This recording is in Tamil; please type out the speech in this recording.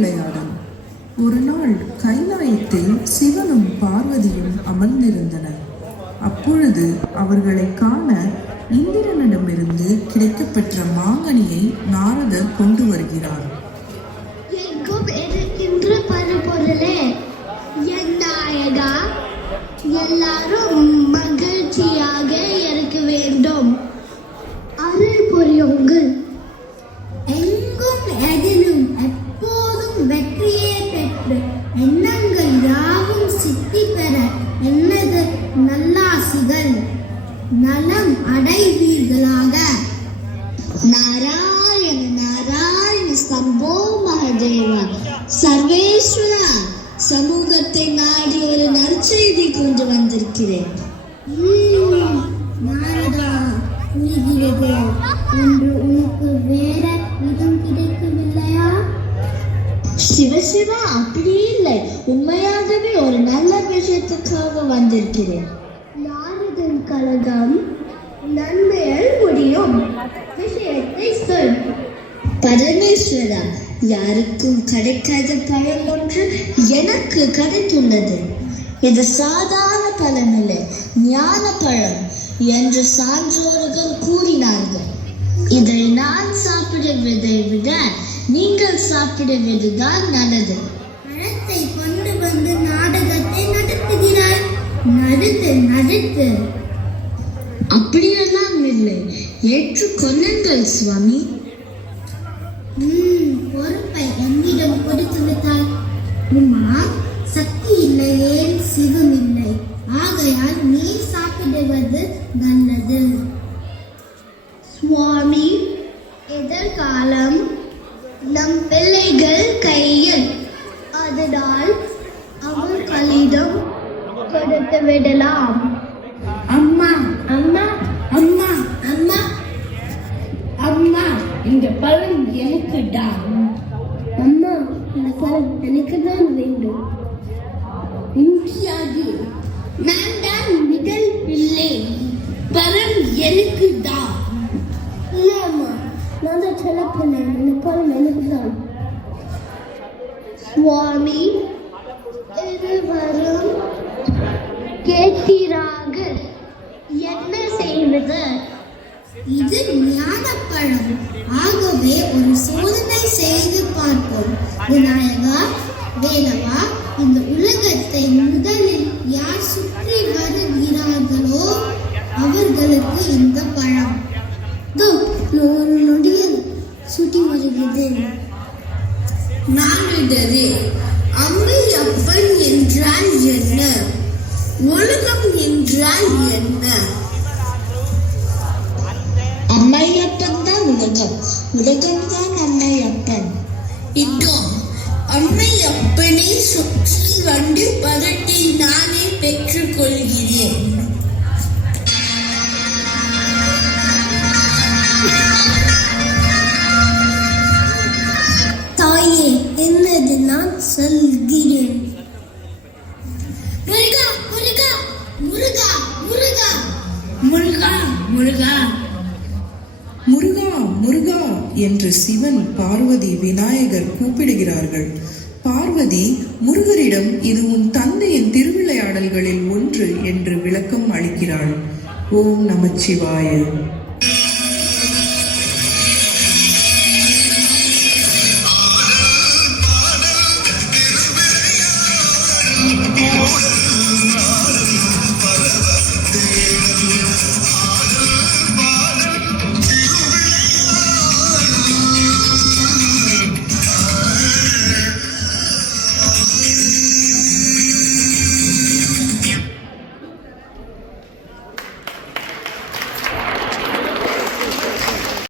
திருவிளையாடல். ஒரு நாள் கைலாயத்தில் சிவனும் பார்வதியும் அமர்ந்திருந்தனர். அப்பொழுது அவர்களை காண இந்திரனிடமிருந்து கிடைக்கப்பெற்ற மாங்கனியை நாரதர் கொண்டு வருகிறார். எல்லாரும் மகிழ்ச்சியாக இருக்க வேண்டும். அருள் புரியுங்கள். எங்கும் எதிலும் எப்போதும் வெற்றியே பெற்று எண்ணங்கள் யாவும் சித்தி பெற என்னது நல்லாசிகள் நலம் அடைவீர்களாக. நாராயண நாராயண சம்போ மகதேவா. சர்வேஸ்வரா, சமூகத்தை நாடி ஒரு நற்செய்தி கொண்டு வந்திருக்கிறேன். நாரதா, புரிகிறது. ஒன்று உனக்கு வேற விதம் கிடைக்கவில்லையா? சிவசிவா, அப்படி இல்லை. உண்மையாகவே ஒரு நல்ல விஷயத்துக்காக வந்திருக்கிறேன். நாரதன் கழகம் நன்மையால் முடியும். விஷயத்தை சொல். பரமேஸ்வரா, யாருக்கும் கிடைக்காத பழம் ஒன்று எனக்கு கிடைத்துள்ளது. இது சாதாரண பழம் இல்லை, ஞான பழம் என்று சான்றோர்கள் கூறினார்கள். இதை நான் சாப்பிடுவதை விட நீங்கள் சாப்பிடுவதுதான் நல்லது. பழத்தை கொண்டு வந்து நாடகத்தை நடத்துகிறாய். நடத்து. அப்படியெல்லாம் இல்லை, ஏற்றுக்கொள்ளுங்கள் சுவாமி. பொறுப்பை என்னிடம் கொடுத்து விட்டாய். உமா, சக்தி இல்லையே சிவம் இல்லை. ஆகையால் நீ சாப்பிடுவது நல்லது. சுவாமி, எதிர்காலம் நம் பிள்ளைகள் கையில். அதனால் அவர்களிடம் கொடுத்து விடலாம். அம்மா அம்மா அம்மா அம்மா அம்மா, இந்த பழம் எனக்கு தான். அம்மா, இந்த பழம் எனக்கு தான் வேண்டும். இந்தியாது, நான் தான் முதல் பிள்ளை. பழம் எனக்கு தான். இல்லை அம்மா, நான் தான் சில பிள்ளை. இந்த பழம் எனக்கு தான். சுவாமி, இருவரும் கேட்கிறார்கள். என்ன செய்வது? இது ஞானப்பழம். ஆகவே ஒரு சோதனை செய்து பார்ப்போம். விநாயகா, வேலவா, இந்த உலகத்தை முதலில் யார் சுற்றி வருகிறார்களோ அவர்களுக்கு இந்த பழம் ஒரு நொடியில் சுற்றி வருகிறது. நானிடரே, அம்மையப்பன் என்றால் என்ன? உலகம் என்றால் என்ன? அம்மையப்பன் தான் உலகம், உலகம் தான் அம்மையப்பன். இதோ அம்மையப்பனை சுற்றி வந்து பதத்தை நானே பெற்றுக் கொள்கிறேன். தாயே, என்னது நான் சொல்கிறேன். முருகா முருகா முருகா முருகா முருகா முருகா முருகா முருகா என்று சிவன், பார்வதி, விநாயகர் கூப்பிடுகிறார்கள். பார்வதி முருகரிடம் இது உன் தந்தையின் திருவிளையாடல்களில் ஒன்று என்று விளக்கம் அளிக்கிறாள். ஓம் நமச்சிவாய.